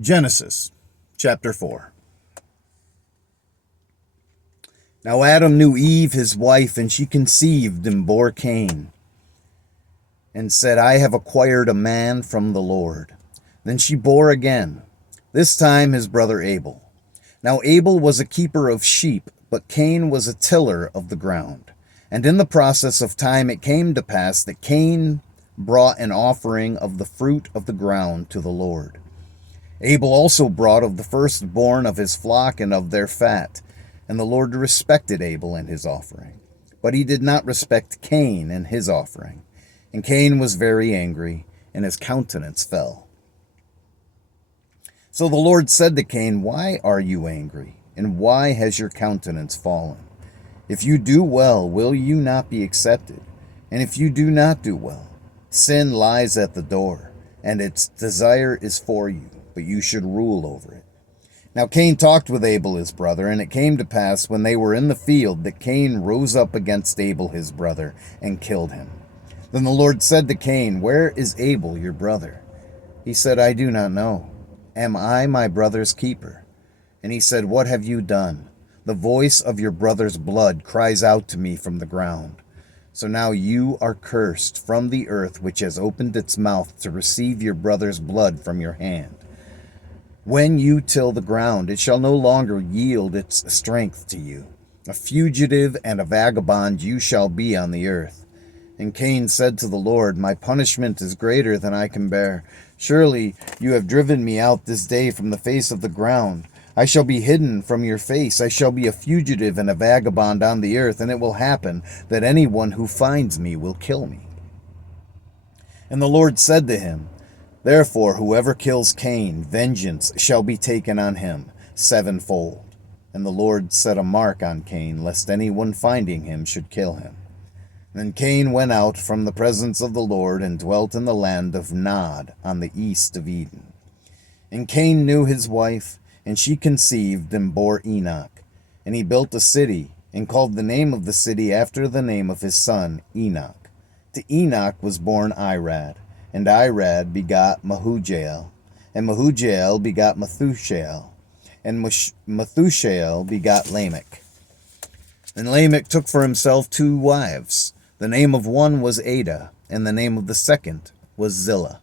Genesis chapter 4. Now Adam knew Eve his wife, and she conceived and bore Cain, and said, I have acquired a man from the Lord. Then she bore again, this time his brother Abel. Now Abel was a keeper of sheep, but Cain was a tiller of the ground. And in the process of time it came to pass that Cain brought an offering of the fruit of the ground to the Lord. Abel also brought of the firstborn of his flock and of their fat, and the Lord respected Abel and his offering. But he did not respect Cain and his offering. And Cain was very angry, and his countenance fell. So the Lord said to Cain, Why are you angry, and why has your countenance fallen? If you do well, will you not be accepted? And if you do not do well, sin lies at the door, and its desire is for you, but you should rule over it. Now Cain talked with Abel his brother, and it came to pass when they were in the field that Cain rose up against Abel his brother and killed him. Then the Lord said to Cain, Where is Abel your brother? He said, I do not know. Am I my brother's keeper? And he said, What have you done? The voice of your brother's blood cries out to me from the ground. So now you are cursed from the earth, which has opened its mouth to receive your brother's blood from your hand. When you till the ground, it shall no longer yield its strength to you. A fugitive and a vagabond you shall be on the earth. And Cain said to the Lord, My punishment is greater than I can bear. Surely you have driven me out this day from the face of the ground. I shall be hidden from your face. I shall be a fugitive and a vagabond on the earth, and it will happen that anyone who finds me will kill me. And the Lord said to him, Therefore, whoever kills Cain, vengeance shall be taken on him sevenfold. And the Lord set a mark on Cain, lest anyone finding him should kill him. Then Cain went out from the presence of the Lord and dwelt in the land of Nod on the east of Eden. And Cain knew his wife, and she conceived and bore Enoch. And he built a city, and called the name of the city after the name of his son Enoch. To Enoch was born Irad. And Irad begot Mehujael, and Mehujael begot Methushael, and Methushael begot Lamech. And Lamech took for himself 2 wives. The name of one was Ada, and the name of the second was Zillah.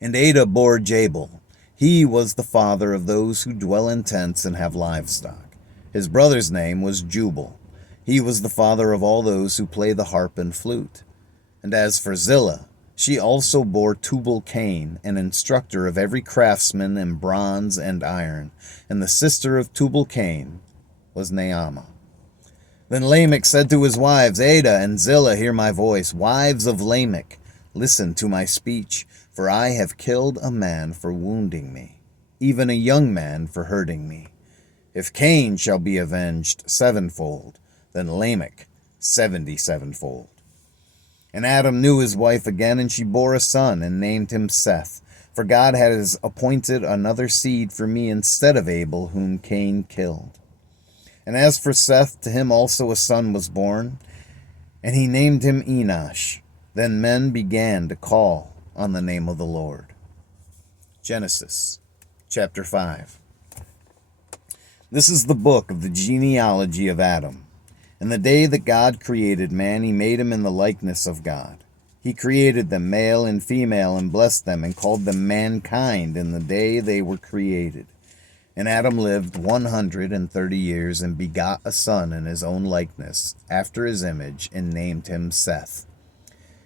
And Ada bore Jabal. He was the father of those who dwell in tents and have livestock. His brother's name was Jubal. He was the father of all those who play the harp and flute. And as for Zillah, she also bore Tubal-Cain, an instructor of every craftsman in bronze and iron, and the sister of Tubal-Cain was Naamah. Then Lamech said to his wives, Ada and Zillah, hear my voice. Wives of Lamech, listen to my speech, for I have killed a man for wounding me, even a young man for hurting me. If Cain shall be avenged sevenfold, then Lamech 77-fold. And Adam knew his wife again, and she bore a son, and named him Seth. For God has appointed another seed for me instead of Abel, whom Cain killed. And as for Seth, to him also a son was born, and he named him Enosh. Then men began to call on the name of the Lord. Genesis chapter 5. This is the book of the genealogy of Adam. In the day that God created man, he made him in the likeness of God. He created them male and female, and blessed them, and called them mankind in the day they were created. And Adam lived 130 years, and begot a son in his own likeness, after his image, and named him Seth.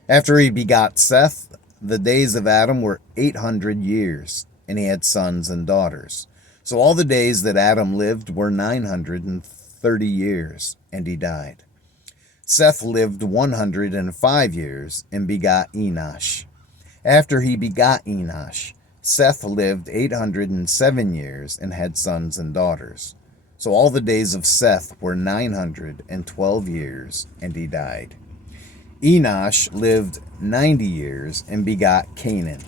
After he begot Seth, the days of Adam were 800 years, and he had sons and daughters. So all the days that Adam lived were 930 years, and he died. Seth lived 105 years, and begot Enosh. After he begot Enosh, Seth lived 807 years, and had sons and daughters. So all the days of Seth were 912 years, and he died. Enosh lived 90 years, and begot Canaan.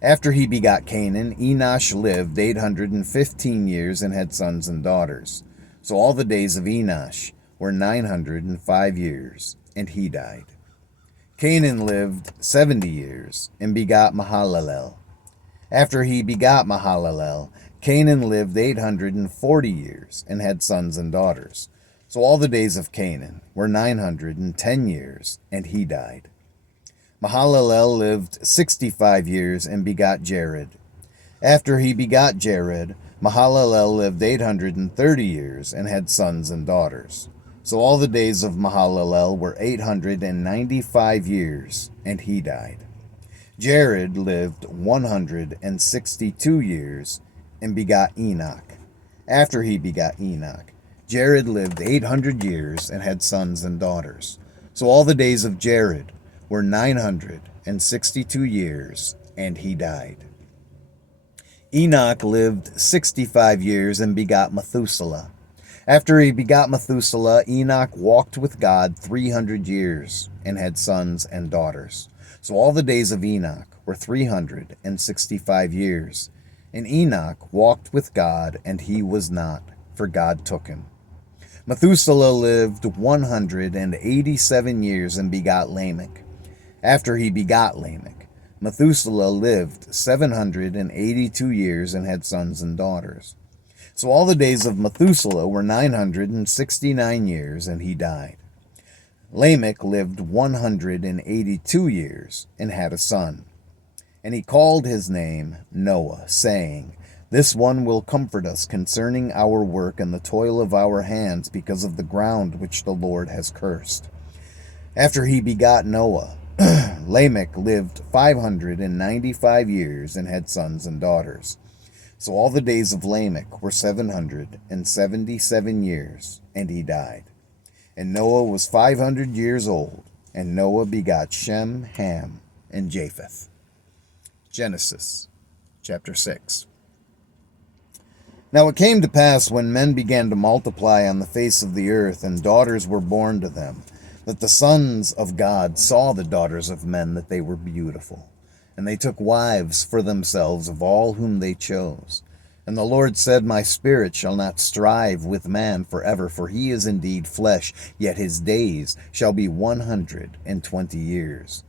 After he begot Canaan, Enosh lived 815 years, and had sons and daughters. So all the days of Enosh were 905 years, and he died. Canaan lived 70 years, and begot Mahalalel. After he begot Mahalalel, Canaan lived 840 years and had sons and daughters. So all the days of Canaan were 910 years, and he died. Mahalalel lived 65 years and begot Jared. After he begot Jared, Mahalalel lived 830 years and had sons and daughters. So all the days of Mahalalel were 895 years, and he died. Jared lived 162 years and begot Enoch. After he begot Enoch, Jared lived 800 years and had sons and daughters. So all the days of Jared were 962 years, and he died. Enoch lived 65 years and begot Methuselah. After he begot Methuselah, Enoch walked with God 300 years and had sons and daughters. So all the days of Enoch were 365 years. And Enoch walked with God, and he was not, for God took him. Methuselah lived 187 years and begot Lamech. After he begot Lamech, Methuselah lived 782 years and had sons and daughters. So all the days of Methuselah were 969 years, and he died. Lamech lived 182 years and had a son. And he called his name Noah, saying, "This one will comfort us concerning our work and the toil of our hands, because of the ground which the Lord has cursed." After he begot Noah, Lamech lived 595 years and had sons and daughters. So all the days of Lamech were 777 years, and he died. And Noah was 500 years old, and Noah begot Shem, Ham, and Japheth. Genesis chapter 6. Now it came to pass, when men began to multiply on the face of the earth, and daughters were born to them, that the sons of God saw the daughters of men, that they were beautiful. And they took wives for themselves of all whom they chose. And the Lord said, My spirit shall not strive with man forever, for he is indeed flesh, yet his days shall be 120 years.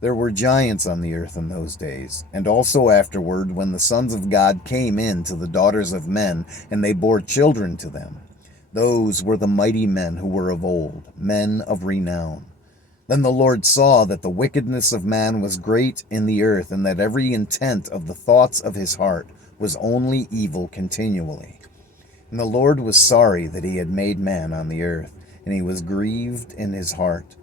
There were giants on the earth in those days, and also afterward, when the sons of God came in to the daughters of men, and they bore children to them. Those were the mighty men who were of old, men of renown. Then the Lord saw that the wickedness of man was great in the earth, and that every intent of the thoughts of his heart was only evil continually. And the Lord was sorry that he had made man on the earth, and he was grieved in his heart.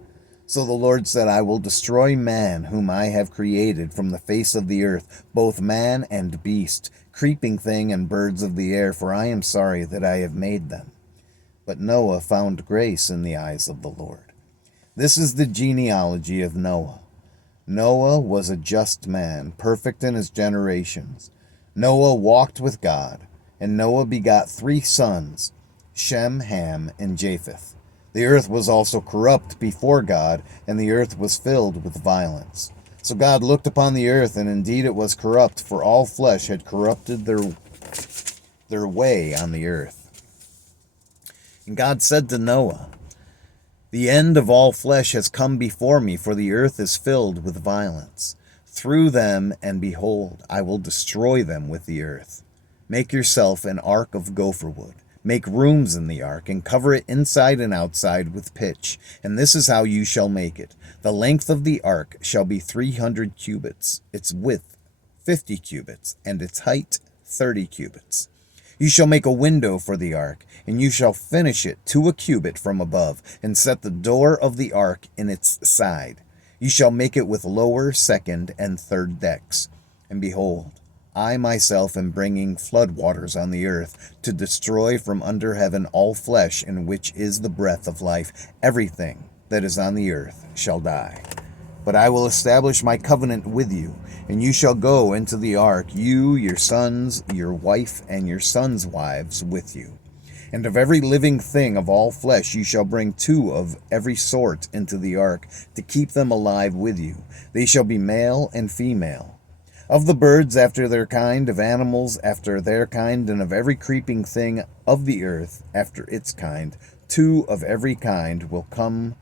So the Lord said, I will destroy man whom I have created from the face of the earth, both man and beast, creeping thing and birds of the air, for I am sorry that I have made them. But Noah found grace in the eyes of the Lord. This is the genealogy of Noah. Noah was a just man, perfect in his generations. Noah walked with God, and Noah begot 3 sons, Shem, Ham, and Japheth. The earth was also corrupt before God, and the earth was filled with violence. So God looked upon the earth, and indeed it was corrupt, for all flesh had corrupted their way on the earth. And God said to Noah, The end of all flesh has come before me, for the earth is filled with violence through them, and behold, I will destroy them with the earth. Make yourself an ark of gopher wood. Make rooms in the ark, and cover it inside and outside with pitch. And this is how you shall make it. The length of the ark shall be 300 cubits, its width 50 cubits, and its height 30 cubits. You shall make a window for the ark, and you shall finish it to a cubit from above, and set the door of the ark in its side. You shall make it with lower, second, and third decks. And behold, I myself am bringing flood waters on the earth, to destroy from under heaven all flesh, in which is the breath of life. Everything that is on the earth shall die. But I will establish my covenant with you, and you shall go into the ark, you, your sons, your wife, and your sons' wives with you. And of every living thing of all flesh you shall bring 2 of every sort into the ark, to keep them alive with you. They shall be male and female. Of the birds after their kind, of animals after their kind, and of every creeping thing of the earth after its kind, 2 of every kind will come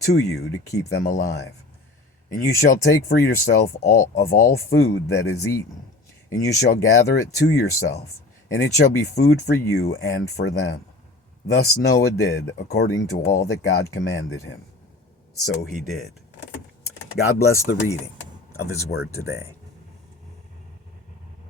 to you to keep them alive. And you shall take for yourself all food that is eaten, and you shall gather it to yourself, and it shall be food for you and for them. Thus Noah did according to all that God commanded him. So he did. God bless the reading of his word today.